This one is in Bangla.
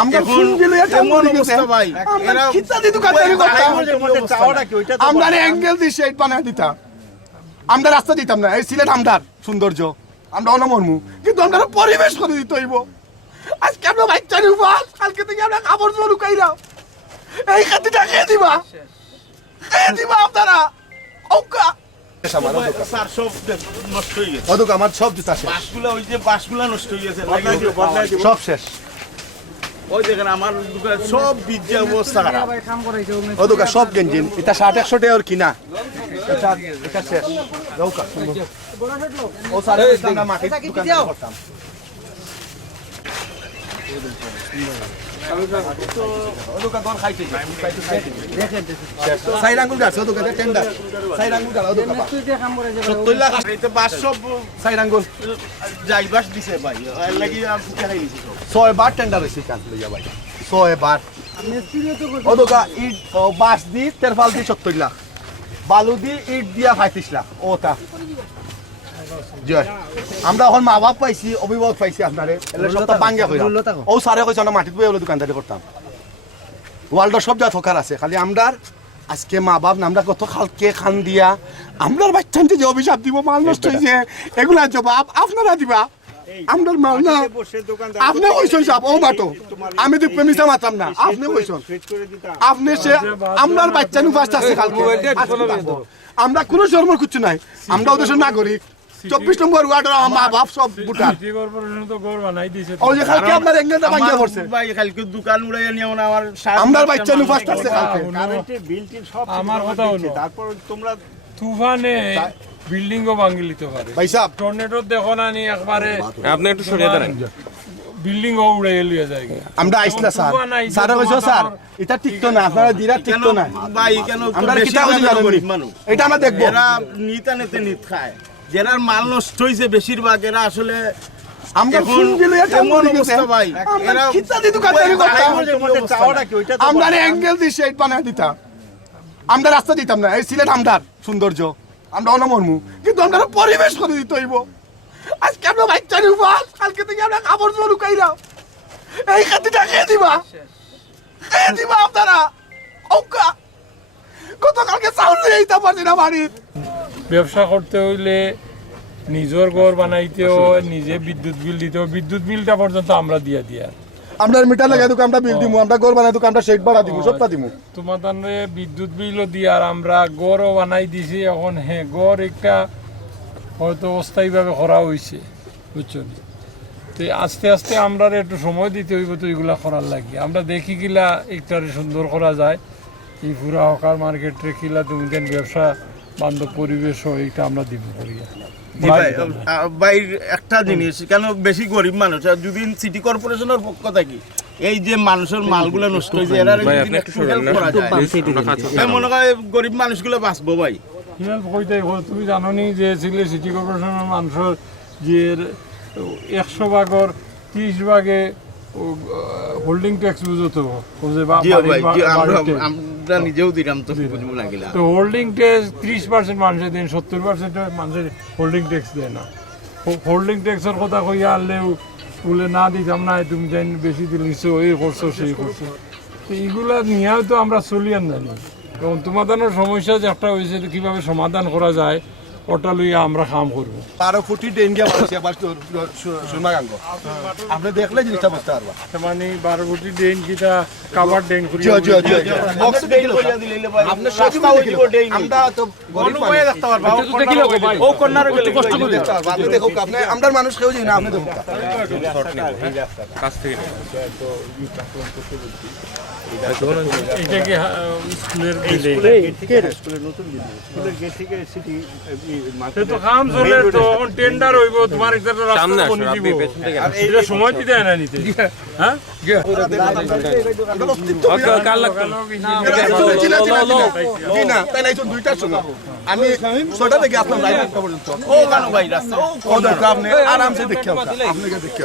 আমরা ফোন দিলে এমন অবস্থা ভাই এরা কিতা দি দোকানদারি করতাম চাওয়াটা কি ওইটা আমরা অ্যাঙ্গেল দি শেড বানায় দিতাম আমরা রাস্তা দিতাম না এই সিলেট আমদার সৌন্দর্য আমরা অনমর্মু কিন্তু আমরা পরিবেশ করে দিতে হইব আজকে আমরা বাচ্চার উপর কালকে থেকে আমরা কাপড় জোর লুকাইরা এই খাতিটা খেয়ে দিবা আপনারা ওকা স্যার সব নষ্ট হয়ে গেছে ওদুক আমার সব দিতা শেষ বাসগুলা ওই যে বাসগুলা নষ্ট হয়ে গেছে বদলাই দিও সব শেষ ওই দেখেন আমার দোকান সব বিজ্জা অবস্থা খারাপ ওদুক সব গেঞ্জিন এটা 60-100 টাকার কিনা এটা শেষ ওকা ও সারে আমরা মাটি দোকান করতাম ওদুক দর খাইতে দেখেন সাইড আঙ্গুল গাছ ওদুক টেন্ডার সাইড আঙ্গুল গাছ ওদুক 70 লাখ এটা 500 সাইড আঙ্গুল যাই বাস দিছে ভাই এর লাগি আমি খাই দিছি 6 বার টেন্ডার হইছে কাজ লইয়া ভাই 6 বার ওদুক ইট বাস দি তেরফাল দি 70 লাখ বালু দি ইট দিয়া 35 লাখ ওটা জয় আমরা এখন মা বাপ পাইছি অভিভাবক পাইছি আপনারে এলে সবটা বাঙ্গা কইরা ও সারে কইছ না মাটিতে বইলে দোকানদারি করতাম ওয়ার্ল্ডের সব যা থকার আছে খালি আমরার আজকে মা বাপ নামরা কত খালকে খান দিয়া আমরার বাচ্চানতে যে অভিশাপ দিব মাল নষ্ট হইছে এগুলা জবাব আপনারা দিবা আমরার মাল না আপনি কইছেন সাহেব ও মাটো আমি তো প্রেমিসা মাতাম না আপনি কইছেন আপনি সে আমরার বাচ্চানু ফাস্ট আছে কালকে আমরা কোনো শর্মর কিছু নাই আমরা ওদের নাগরিক 24 নম্বর ওয়ার্ডের মা বাপ সব বুটা সিটি কর্পোরেশন তো ঘর বানাই দিয়েছে ও যে কালকে আপনার এঙ্গেলটা ভাঙিয়া পড়ছে ভাই কালকে দোকান উড়াইয়া নিও না আমার আমরার বাচ্চা নু ফাস্ট আছে কালকে কারেন্টের বিলটিন সব আমার কথা হলো তারপর তোমরা তুফানে বিল্ডিংও ভাঙি লিতে পারে ভাই সাহেব টর্নেডো দেখো না নি একবারে আপনি একটু সরিয়ে দাঁড়ান বিল্ডিং ও উড়াইয়া লিয়া যায় আমরা আইছলা স্যার স্যার কইছো স্যার এটা ঠিক তো না আপনারা দিরা ঠিক তো না ভাই কেন আমরা কিটা কইছি গরিব মানুষ এটা আমরা দেখব এরা নিতা নেতে নিত খায় যারা মাল নষ্ট হইছে বেশিরভাগ এরা আসলে আমরা ফোন দিলে এমন অবস্থা ভাই এরা কিতা দি দোকানদারি করতাম চাওয়াটা কি ওইটা আমরা অ্যাঙ্গেল দি শেড বানায় দিতাম আমরা রাস্তা দিতাম না এই সিলেট আমদার সৌন্দর্য আমরা অনমর্মু কিন্তু আমরা পরিবেশ করে দিতে হইব আজকে আমরা বাচ্চার উপর কালকে থেকে আমরা কাপড় জোর লুকাইরা এই খাতিটা খেয়ে দিবা আপনারা ওকা গতকালকে চাউল নিয়ে আইতে পারছি না বাড়ির ব্যবসা করতে হইলে নিজের ঘর বানাইতে হয় নিজে বিদ্যুৎ বিল দিতে হয় বিদ্যুৎ বিলটা পর্যন্ত আমরা দিয়া আমরা মিটার লাগাই দোকান আমরা বিল দিমু আমরা ঘর বানাই দোকান আমরা শেড ভাড়া দিমু সবটা দিমু তোমাদের বিদ্যুৎ বিলও দিয়ে আর আমরা ঘরও বানাই দিছি এখন হ্যাঁ ঘর একটা হয়তো অস্থায়ীভাবে করা হয়েছে বুঝছো তো আস্তে আস্তে আমরা একটু সময় দিতে হইব তো এগুলা করার লাগে আমরা দেখি কিলা একটারে সুন্দর করা যায় এই পুরা হকার মার্কেটে কিলা তুমি দেন ব্যবসা বান্ধব পরিবেশ এইটা আমরা দিব করিয়া ভাই একটা জিনিস কেন বেশি গরিব মানুষ আর যদি সিটি কর্পোরেশনের পক্ষ থাকি এই যে মানুষের মালগুলো নষ্ট হয়েছে এরা মনে হয় গরিব মানুষগুলো বাঁচবো ভাই তুমি জানো নি যে সিটি কর্পোরেশনের মানুষের যে 100 ভাগের 30 ভাগে হোল্ডিং ট্যাক্স বুঝতো আমরা নিজেও দিলাম তো বুঝবো না গেলা তো হোল্ডিং ট্যাক্স 30% মানুষের দেন 70% মানুষের হোল্ডিং ট্যাক্স দেয় না হোল্ডিং ট্যাক্সের কথা কইয়া আনলেও বলে না দিতাম না তুমি জান বেশি দিলিছো এই করছো সেই করছো তো এইগুলা নিয়েও তো আমরা চলি আর জানি এবং তোমাদের সমস্যা যে একটা হয়েছে কীভাবে সমাধান করা যায় ওটা লইয়া আমরা কাম করবো 12 ফুটি ড্রেন গিয়ে পড়ছে আবার সুরমাগাঙ্গ আপনি দেখলে জিনিসটা বুঝতে পারবা মানে 12 ফুটি ড্রেন কিটা কভার ড্রেন করি বক্স ড্রেন কইয়া দিলে ভাই আপনি সস্তা হইব ড্রেন আমরা তো গরিব মানুষ দেখতে পারবা তো দেখিলো ভাই ও কর্নারে গেলে কষ্ট করে দেখতে পারবা আপনি দেখো আপনি আমরা মানুষ কেউ যাই না আপনি দেখো কাছ থেকে তো এটা কি স্কুলের স্কুলের নতুন স্কুলের গেট থেকে সিটি মাঠে তো কাম চলে তো এখন টেন্ডার হইব তোমার একটা রাস্তা বনি দিব আর এইটা সময় দিতে না নিতে হ্যাঁ কাল লাগবে না তাই নাই তো দুইটার সময় আমি 6টা থেকে আপনার লাইভ পর্যন্ত ও গানো ভাই রাস্তা ও দরকার আপনি আরামসে দেখতে আপনাকে দেখতে